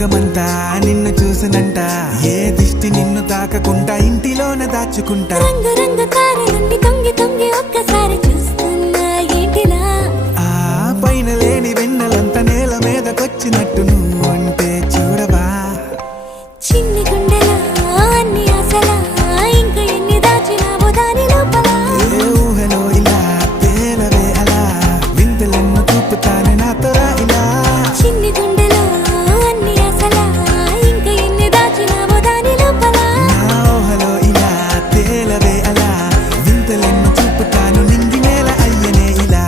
లోకమంతా నిన్ను చూసినంట, ఏ దిష్టి నిన్ను తాకకుండా ఇంటిలోన దాచుకుంటా. రంగు రంగు తారలన్నీ తొంగి తొంగి ఒక్కసారి చూస్తున్నా ఏంటిలా, ఆ పైన లేని వెన్నెలంతా నేల మీదకొచ్చినట్టు నువ్వు అంటే చూడవా. చిన్ని గుండెలా అన్ని ఆశలా ఇంకా ఎన్ని దాచినావో దాని లోపల. ఏ ఊహలో ఇలా తేలవే అలా, వింతలెన్నో చూపుతానే నాతో రా ఇలా. చిన్ని గుండెలో అన్ని ఆశలా ఇంకా ఎన్ని దాచినావో దాని లోపల. నా ఊహలో ఇలా తేలవే అలా, వింతలెన్నో చూపుతాను నింగి నేల అయ్యనే ఇలా.